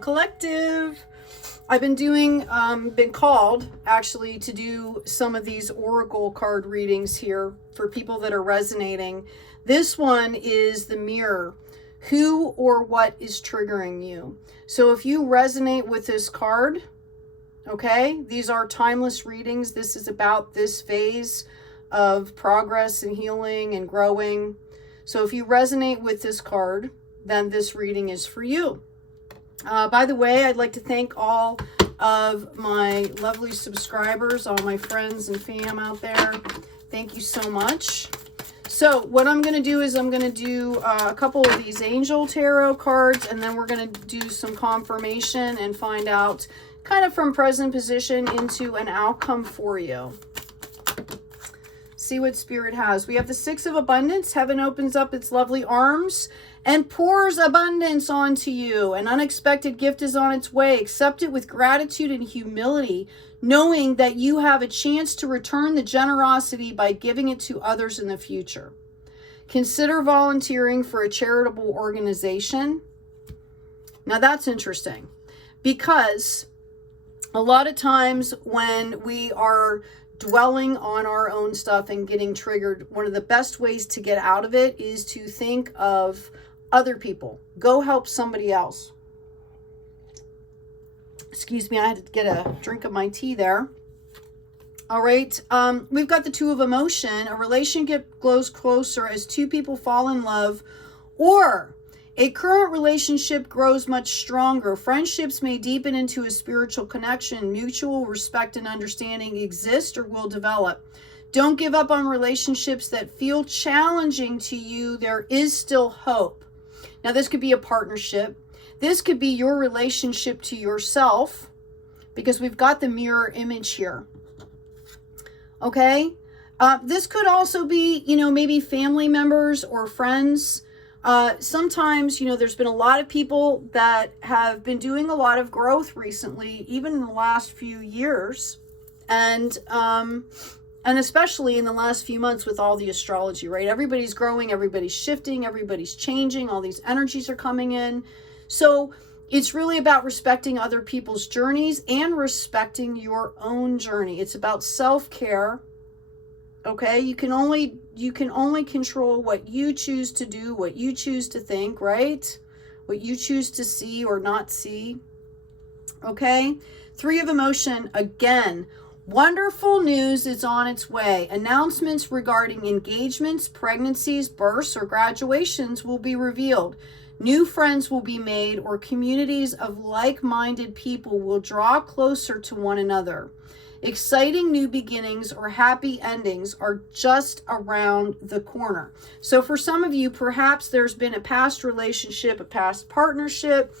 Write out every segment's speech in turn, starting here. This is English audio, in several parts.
Collective. I've been been called actually to do some of these oracle card readings here for people that are resonating. This one is the mirror. Who or what is triggering you? So if you resonate with this card, okay, these are timeless readings. This is about this phase of progress and healing and growing. So if you resonate with this card, then this reading is for you. By the way, I'd like to thank all of my lovely subscribers, all my friends and fam out there. Thank you so much. So what I'm going to do is I'm going to do a couple of these angel tarot cards, and then we're going to do some confirmation and find out kind of from present position into an outcome for you. See what Spirit has. We have the Six of Abundance. Heaven opens up its lovely arms and pours abundance onto you. An unexpected gift is on its way. Accept it with gratitude and humility, knowing that you have a chance to return the generosity by giving it to others in the future. Consider volunteering for a charitable organization. Now that's interesting, because a lot of times when we are dwelling on our own stuff and getting triggered, one of the best ways to get out of it is to think of other people. Go help somebody else. Excuse me, I had to get a drink of my tea there. All right, we've got the Two of Emotion. A relationship grows closer as two people fall in love, or a current relationship grows much stronger. Friendships may deepen into a spiritual connection. Mutual respect and understanding exist or will develop. Don't give up on relationships that feel challenging to you. There is still hope. Now, this could be a partnership. This could be your relationship to yourself, because we've got the mirror image here. Okay? This could also be, maybe family members or friends. Sometimes, there's been a lot of people that have been doing a lot of growth recently, even in the last few years. And especially in the last few months with all the astrology, right? Everybody's growing, everybody's shifting, everybody's changing, all these energies are coming in. So it's really about respecting other people's journeys and respecting your own journey. It's about self-care. Okay, you can only control what you choose to do, what you choose to think, right? What you choose to see or not see. Okay, Three of Emotion, again, wonderful news is on its way. Announcements regarding engagements, pregnancies, births, or graduations will be revealed. New friends will be made, or communities of like-minded people will draw closer to one another. Exciting new beginnings or happy endings are just around the corner. So for some of you, perhaps there's been a past relationship, a past partnership,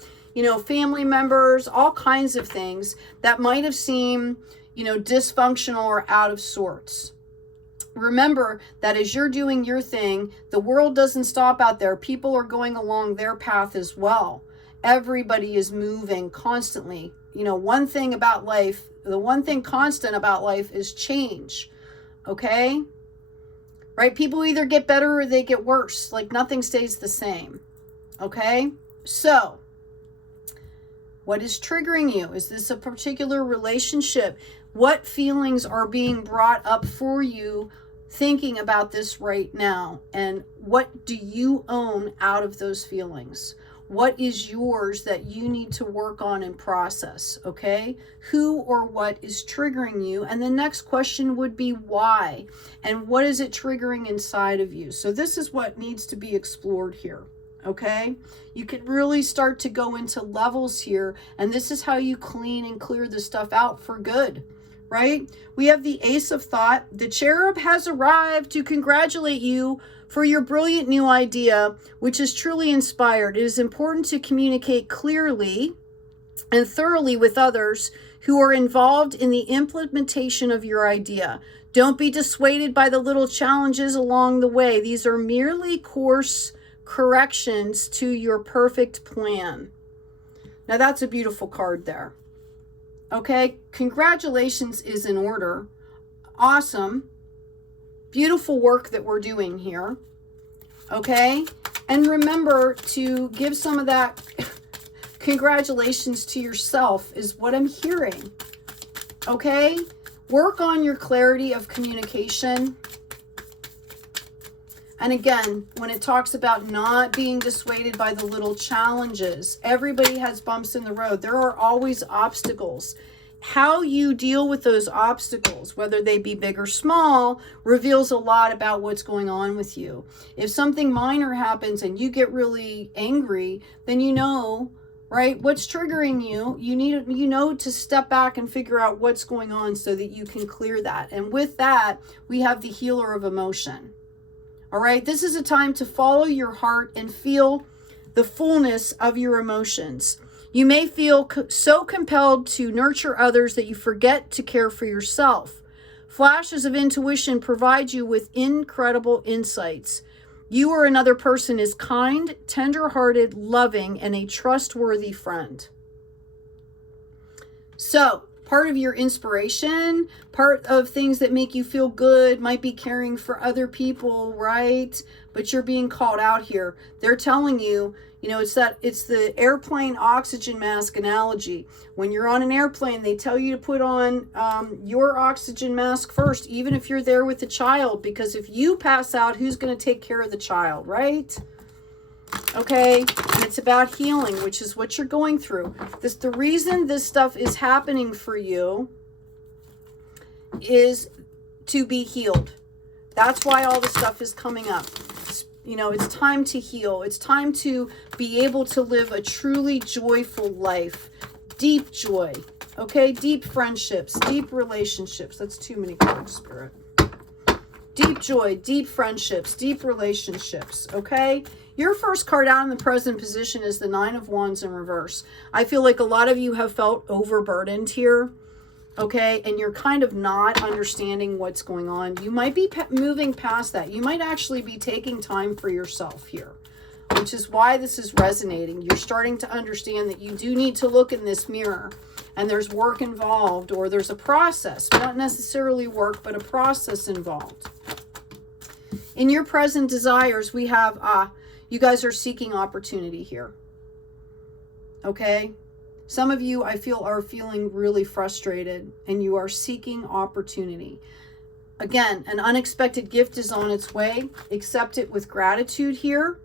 family members, all kinds of things that might have seemed, dysfunctional or out of sorts. Remember that as you're doing your thing, the world doesn't stop out there. People are going along their path as well. Everybody is moving constantly. One thing about life, the one thing constant about life is change. Okay? Right? People either get better or they get worse. Like nothing stays the same. Okay? So, what is triggering you? Is this a particular relationship? What feelings are being brought up for you thinking about this right now? And what do you own out of those feelings? What is yours that you need to work on and process? Okay? Who or what is triggering you? And the next question would be why? And what is it triggering inside of you? So this is what needs to be explored here. Okay, you can really start to go into levels here, and this is how you clean and clear the stuff out for good, right? We have the Ace of Thought. The cherub has arrived to congratulate you for your brilliant new idea, which is truly inspired. It is important to communicate clearly and thoroughly with others who are involved in the implementation of your idea. Don't be dissuaded by the little challenges along the way. These are merely course corrections to your perfect plan. Now that's a beautiful card there. Okay, congratulations is in order. Awesome. Beautiful work that we're doing here. Okay, and remember to give some of that congratulations to yourself is what I'm hearing. Okay? Work on your clarity of communication. And again, when it talks about not being dissuaded by the little challenges, everybody has bumps in the road. There are always obstacles. How you deal with those obstacles, whether they be big or small, reveals a lot about what's going on with you. If something minor happens and you get really angry, then you know, right, what's triggering you. You know to step back and figure out what's going on so that you can clear that. And with that, we have the healer of emotion. All right, this is a time to follow your heart and feel the fullness of your emotions. You may feel so compelled to nurture others that you forget to care for yourself. Flashes of intuition provide you with incredible insights. You or another person is kind, tender-hearted, loving, and a trustworthy friend. So, part of your inspiration, part of things that make you feel good might be caring for other people, right? But you're being called out here. They're telling you, you know, it's the airplane oxygen mask analogy. When you're on an airplane, they tell you to put on your oxygen mask first, even if you're there with the child, because if you pass out, who's going to take care of the child, right? Okay, and it's about healing, which is what you're going through. The reason this stuff is happening for you is to be healed. That's why all this stuff is coming up. You know, it's time to heal. It's time to be able to live a truly joyful life. Deep joy, okay? Deep friendships, deep relationships. That's too many cards, Spirit. Deep joy, deep friendships, deep relationships, okay? Your first card out in the present position is the Nine of Wands in reverse. I feel like a lot of you have felt overburdened here, okay? And you're kind of not understanding what's going on. You might be moving past that. You might actually be taking time for yourself here, which is why this is resonating. You're starting to understand that you do need to look in this mirror and there's work involved, or there's a process, not necessarily work, but a process involved. In your present desires, we have, you guys are seeking opportunity here. Okay? Some of you, I feel, are feeling really frustrated and you are seeking opportunity. Again, an unexpected gift is on its way. Accept it with gratitude here.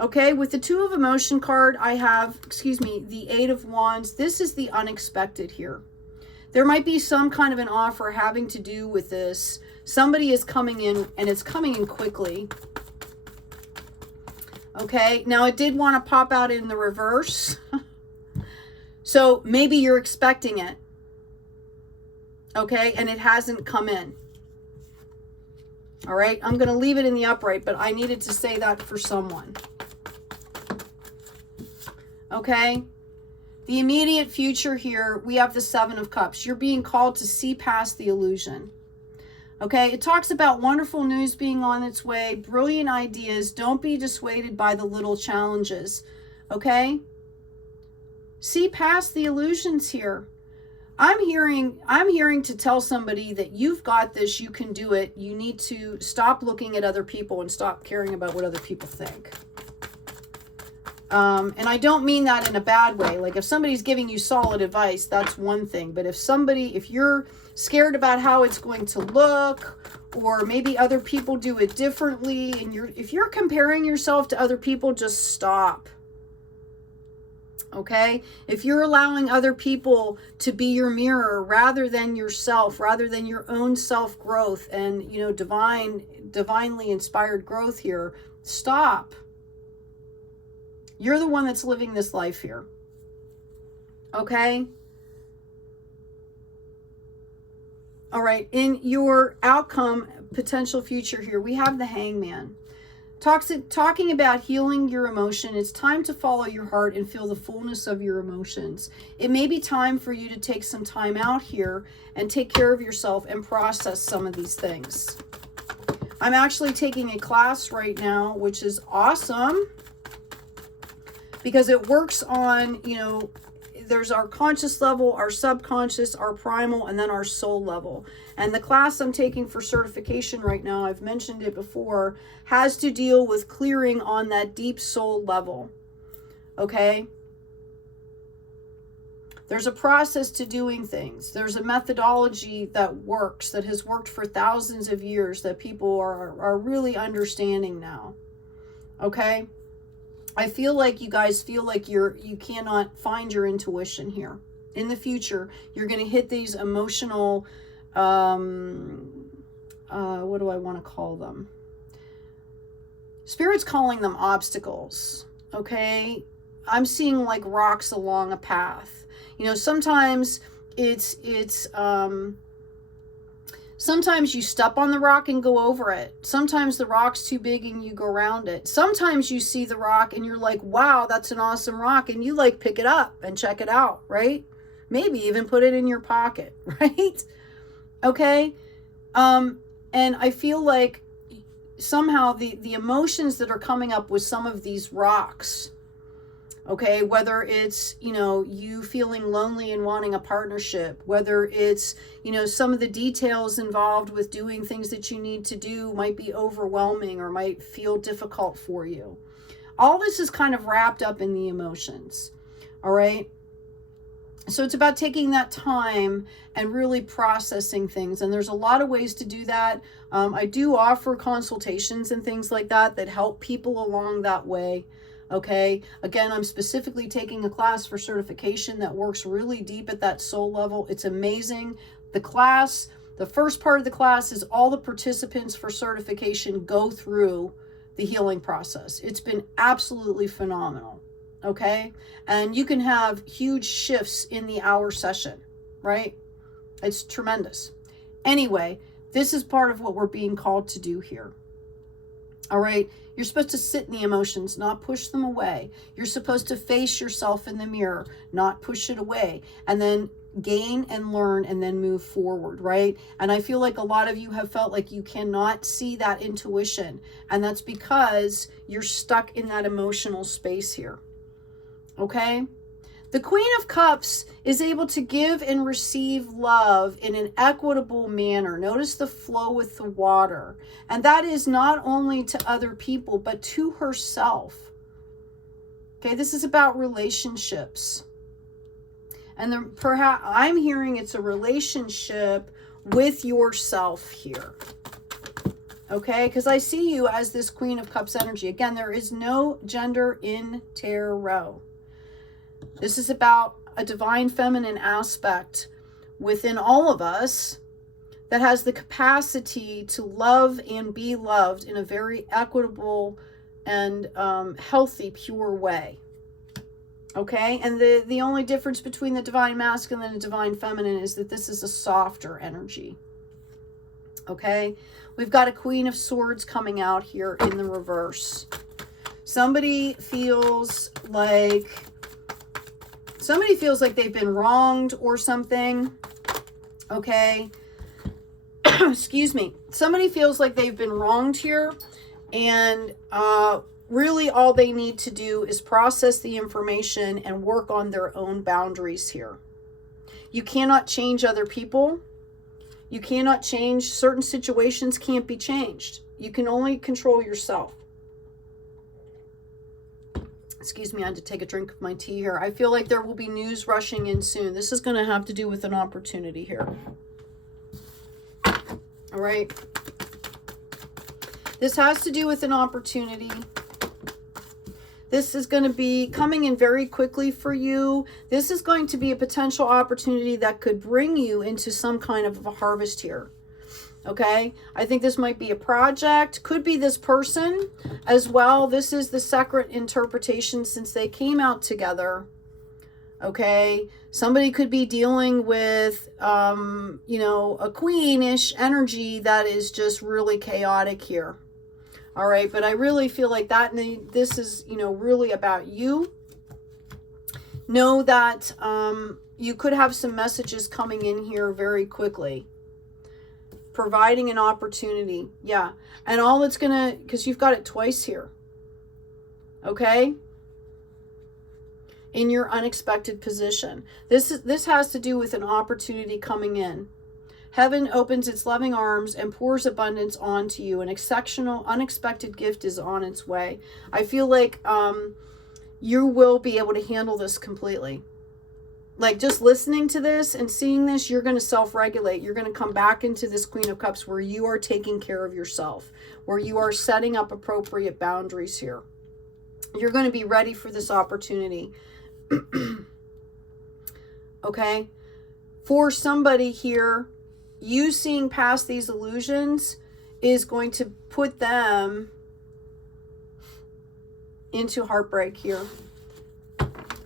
Okay, with the Two of Emotion card, I have, the Eight of Wands. This is the unexpected here. There might be some kind of an offer having to do with this. Somebody is coming in and it's coming in quickly. Okay, now it did want to pop out in the reverse. So maybe you're expecting it. Okay, and it hasn't come in. All right, I'm going to leave it in the upright, but I needed to say that for someone. Okay, the immediate future here, we have the Seven of Cups. You're being called to see past the illusion. Okay, it talks about wonderful news being on its way, brilliant ideas. Don't be dissuaded by the little challenges. Okay, see past the illusions here. I'm hearing to tell somebody that you've got this, you can do it. You need to stop looking at other people and stop caring about what other people think. And I don't mean that in a bad way. Like if somebody's giving you solid advice, that's one thing. But if you're scared about how it's going to look, or maybe other people do it differently, and if you're comparing yourself to other people, just stop. Okay? If you're allowing other people to be your mirror rather than yourself, rather than your own self-growth and, you know, divinely inspired growth here, stop. You're the one that's living this life here. Okay? All right. In your outcome, potential future here, we have the Hangman. Talking about healing your emotion. It's time to follow your heart and feel the fullness of your emotions. It may be time for you to take some time out here and take care of yourself and process some of these things. I'm actually taking a class right now, which is awesome, because it works on, you know, there's our conscious level, our subconscious, our primal, and then our soul level. And the class I'm taking for certification right now, I've mentioned it before, has to deal with clearing on that deep soul level. Okay? There's a process to doing things. There's a methodology that works, that has worked for thousands of years, that people are really understanding now. Okay? I feel like you guys feel like you cannot find your intuition here. In the future, you're going to hit these emotional, what do I want to call them? Spirit's calling them obstacles. Okay? I'm seeing like rocks along a path. You know, sometimes sometimes you step on the rock and go over it. Sometimes the rock's too big and you go around it. Sometimes you see the rock and you're like, wow, that's an awesome rock. And you like pick it up and check it out, right? Maybe even put it in your pocket, right? Okay. And I feel like somehow the emotions that are coming up with some of these rocks, okay, whether it's, you know, you feeling lonely and wanting a partnership, whether it's, you know, some of the details involved with doing things that you need to do might be overwhelming or might feel difficult for you. All this is kind of wrapped up in the emotions, all right? So it's about taking that time and really processing things. And there's a lot of ways to do that. I do offer consultations and things like that help people along that way. Okay, again, I'm specifically taking a class for certification that works really deep at that soul level. It's amazing. The class, the first part of the class is all the participants for certification go through the healing process. It's been absolutely phenomenal. Okay, and you can have huge shifts in the hour session, right? It's tremendous. Anyway, this is part of what we're being called to do here. All right, you're supposed to sit in the emotions, not push them away. You're supposed to face yourself in the mirror, not push it away, and then gain and learn and then move forward, right? And I feel like a lot of you have felt like you cannot see that intuition, and that's because you're stuck in that emotional space here. Okay? The Queen of Cups is able to give and receive love in an equitable manner. Notice the flow with the water. And that is not only to other people, but to herself. Okay, this is about relationships. And perhaps I'm hearing it's a relationship with yourself here. Okay, because I see you as this Queen of Cups energy. Again, there is no gender in tarot. This is about a divine feminine aspect within all of us that has the capacity to love and be loved in a very equitable and healthy, pure way. Okay, and the only difference between the divine masculine and the divine feminine is that this is a softer energy. Okay, we've got a Queen of Swords coming out here in the reverse. Somebody feels like they've been wronged or something. Okay. Excuse me. Somebody feels like they've been wronged here. And really all they need to do is process the information and work on their own boundaries here. You cannot change other people. You cannot change certain situations, can't be changed. You can only control yourself. Excuse me, I had to take a drink of my tea here. I feel like there will be news rushing in soon. This is going to have to do with an opportunity here. All right. This has to do with an opportunity. This is going to be coming in very quickly for you. This is going to be a potential opportunity that could bring you into some kind of a harvest here. Okay, I think this might be a project, could be this person as well. This is the second interpretation since they came out together. Okay, somebody could be dealing with, you know, a queenish energy that is just really chaotic here. All right, but I really feel like this is, you know, really about you. Know that you could have some messages coming in here very quickly. Providing an opportunity. Yeah. And all it's going to, because you've got it twice here. Okay. In your unexpected position. This has to do with an opportunity coming in. Heaven opens its loving arms and pours abundance onto you. An exceptional, unexpected gift is on its way. I feel like you will be able to handle this completely. like just listening to this and seeing this, you're going to self-regulate. You're going to come back into this Queen of Cups where you are taking care of yourself, where you are setting up appropriate boundaries here. You're going to be ready for this opportunity. Okay? For somebody here, you seeing past these illusions is going to put them into heartbreak here.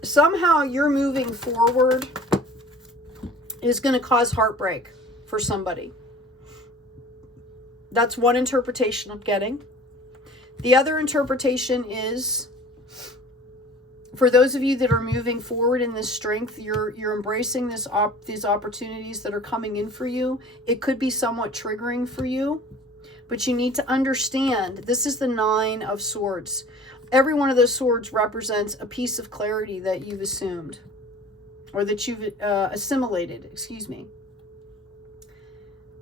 Somehow you're moving forward is going to cause heartbreak for somebody. That's one interpretation I'm getting. The other interpretation is, for those of you that are moving forward in this strength, you're embracing these opportunities that are coming in for you. It could be somewhat triggering for you, but you need to understand this is the 9 of Swords. Every one of those swords represents a piece of clarity that you've assumed, or that you've assimilated, excuse me.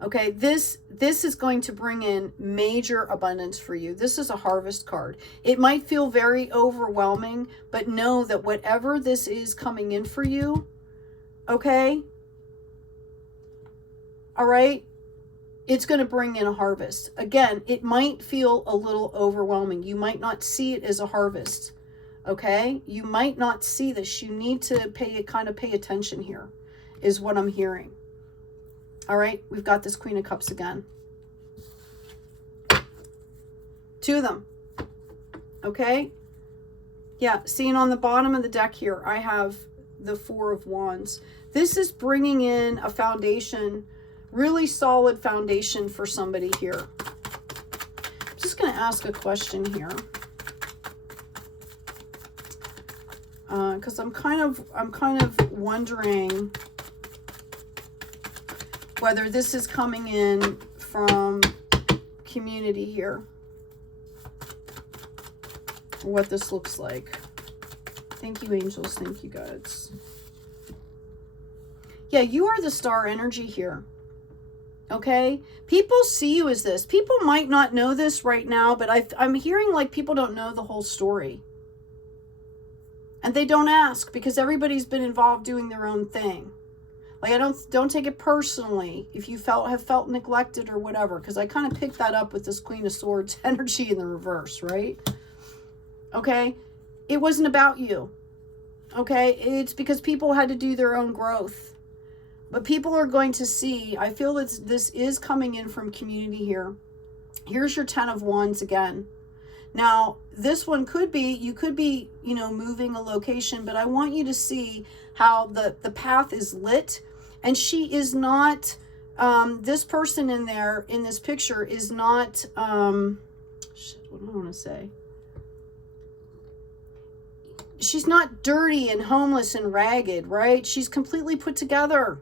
Okay, this is going to bring in major abundance for you. This is a harvest card. It might feel very overwhelming, but know that whatever this is coming in for you, okay, all right, it's going to bring in a harvest. Again, it might feel a little overwhelming. You might not see it as a harvest, okay? You might not see this. You need to pay attention here, is what I'm hearing. All right, we've got this Queen of Cups again. 2 of them, okay? Yeah, seeing on the bottom of the deck here, I have the 4 of Wands. This is bringing in a foundation, really solid foundation for somebody here. I'm just going to ask a question here. Because I'm kind of wondering whether this is coming in from community here, or what this looks like. Thank you, angels. Thank you, guides. Yeah, you are the star energy here. Okay? People see you as this. People might not know this right now, but I'm hearing like people don't know the whole story. And they don't ask because everybody's been involved doing their own thing. Like, don't take it personally if you have felt neglected or whatever, because I kind of picked that up with this Queen of Swords energy in the reverse, right? Okay? It wasn't about you. Okay? It's because people had to do their own growth. But people are going to see, I feel that this is coming in from community here. Here's your 10 of Wands again. Now, this one could be, you could be, you know, moving a location, but I want you to see how the path is lit. And she is not, this person in there, in this picture is not, shit, what do I want to say? She's not dirty and homeless and ragged, right? She's completely put together,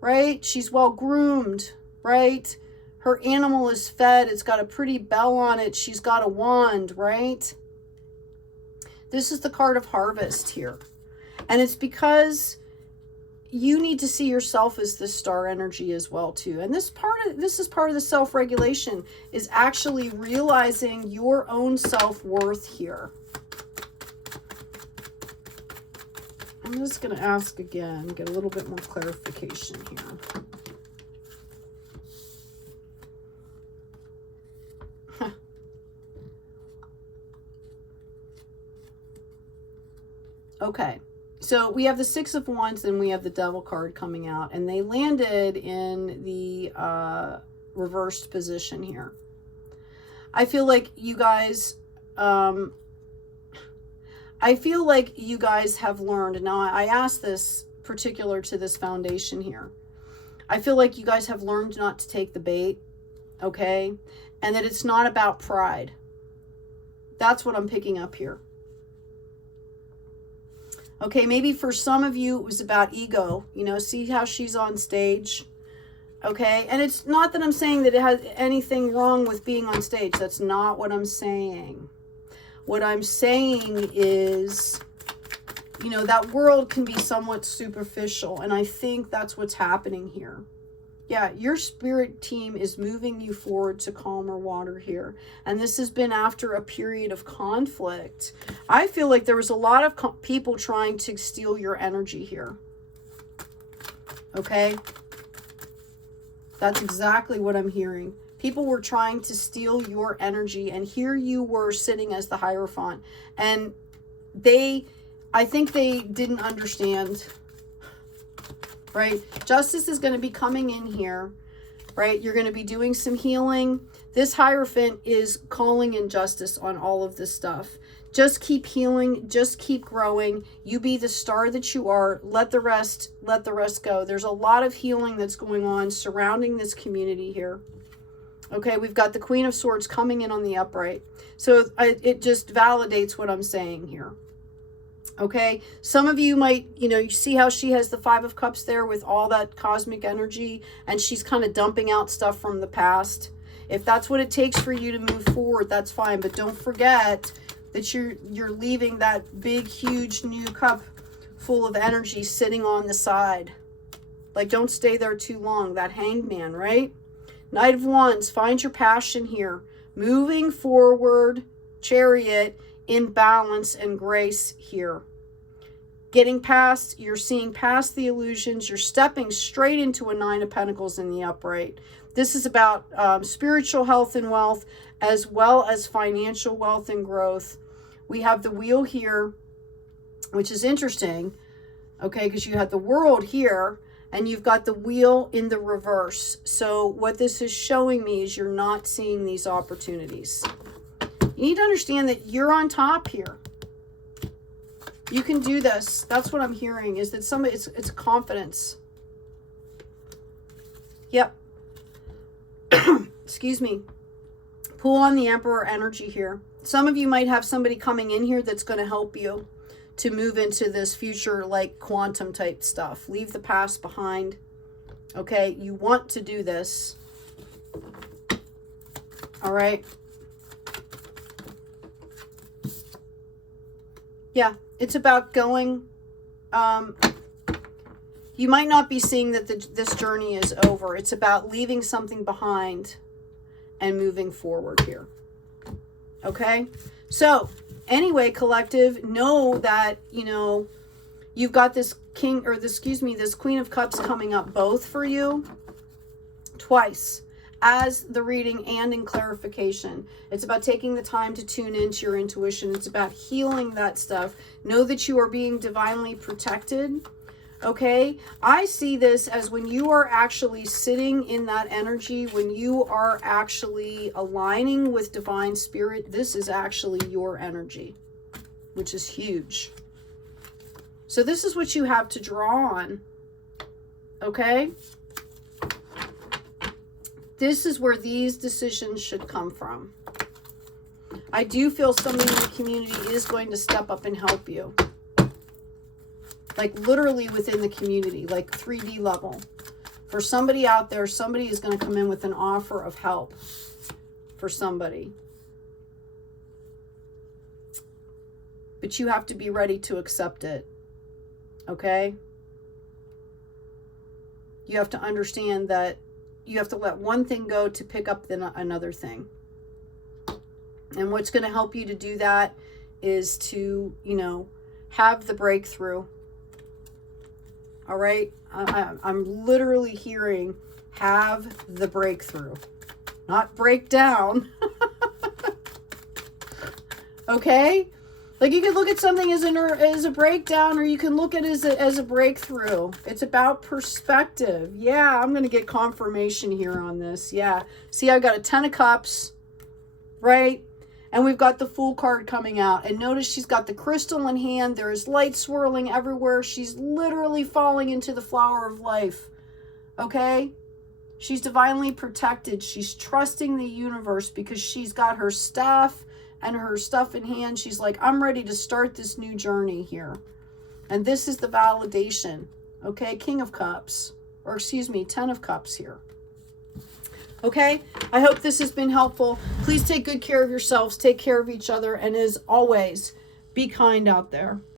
right? She's well groomed, right? Her animal is fed. It's got a pretty bell on it. She's got a wand, right? This is the card of harvest here. And it's because you need to see yourself as the star energy as well too. And this is part of the self-regulation, is actually realizing your own self-worth here. I'm just going to ask again, get a little bit more clarification here. Okay, so we have the 6 of Wands, and we have the Devil card coming out, and they landed in the reversed position here. I feel like you guys, have learned. Now, I asked this particular to this foundation here. I feel like you guys have learned not to take the bait, okay? And that it's not about pride. That's what I'm picking up here. Okay, maybe for some of you, it was about ego. You know, see how she's on stage? Okay, and it's not that I'm saying that it has anything wrong with being on stage. That's not what I'm saying. What I'm saying is, you know, that world can be somewhat superficial, and I think that's what's happening here. Yeah, your spirit team is moving you forward to calmer water here. And this has been after a period of conflict. I feel like there was a lot of people trying to steal your energy here. Okay? That's exactly what I'm hearing. People were trying to steal your energy, and here you were sitting as the Hierophant. And I think they didn't understand, right? Justice is going to be coming in here, right? You're going to be doing some healing. This Hierophant is calling in justice on all of this stuff. Just keep healing. Just keep growing. You be the star that you are. Let the rest go. There's a lot of healing that's going on surrounding this community here. Okay, we've got the Queen of Swords coming in on the upright. So it just validates what I'm saying here. Okay, some of you might, you see how she has the Five of Cups there with all that cosmic energy, and she's kind of dumping out stuff from the past. If that's what it takes for you to move forward, that's fine. But don't forget that you're leaving that big, huge new cup full of energy sitting on the side. Like, don't stay there too long. That Hangman, right? Knight of Wands, find your passion here. Moving forward, Chariot, in balance and grace here. Getting past, you're seeing past the illusions. You're stepping straight into a Nine of Pentacles in the upright. This is about spiritual health and wealth, as well as financial wealth and growth. We have the Wheel here, which is interesting, okay, because you had the World here, and you've got the Wheel in the reverse. So what this is showing me is you're not seeing these opportunities. You need to understand that you're on top here. You can do this. That's what I'm hearing, is that somebody, it's confidence. Yep. Excuse me. Pull on the Emperor energy here. Some of you might have somebody coming in here that's going to help you to move into this future, like quantum type stuff. Leave the past behind. Okay, you want to do this. All right. Yeah, it's about going. You might not be seeing that this journey is over. It's about leaving something behind and moving forward here. Okay? So, anyway, collective, know that, you've got this this Queen of Cups coming up both for you twice, as the reading and in clarification. It's about taking the time to tune into your intuition. It's about healing that stuff. Know that you are being divinely protected. Okay, I see this as when you are actually sitting in that energy, when you are actually aligning with divine spirit, this is actually your energy, which is huge. So this is what you have to draw on. Okay? This is where these decisions should come from. I do feel somebody in the community is going to step up and help you. Like literally within the community, like 3D level. For somebody out there, somebody is going to come in with an offer of help for somebody. But you have to be ready to accept it. Okay? You have to understand that you have to let one thing go to pick up another thing. And what's going to help you to do that is to, have the breakthrough. All right? I'm literally hearing have the breakthrough. Not break down. Okay? Like you can look at something as a breakdown, or you can look at it as a breakthrough. It's about perspective. Yeah, I'm going to get confirmation here on this. Yeah. See, I've got a 10 of Cups, right? And we've got the Fool card coming out. And notice she's got the crystal in hand. There is light swirling everywhere. She's literally falling into the flower of life. Okay? She's divinely protected. She's trusting the universe because she's got her staff and her stuff in hand. She's like, I'm ready to start this new journey here. And this is the validation. Okay? King of Cups. Or excuse me, 10 of Cups here. Okay, I hope this has been helpful. Please take good care of yourselves, take care of each other, and as always, be kind out there.